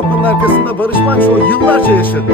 kapının arkasında Barış Manço yıllarca yaşadı.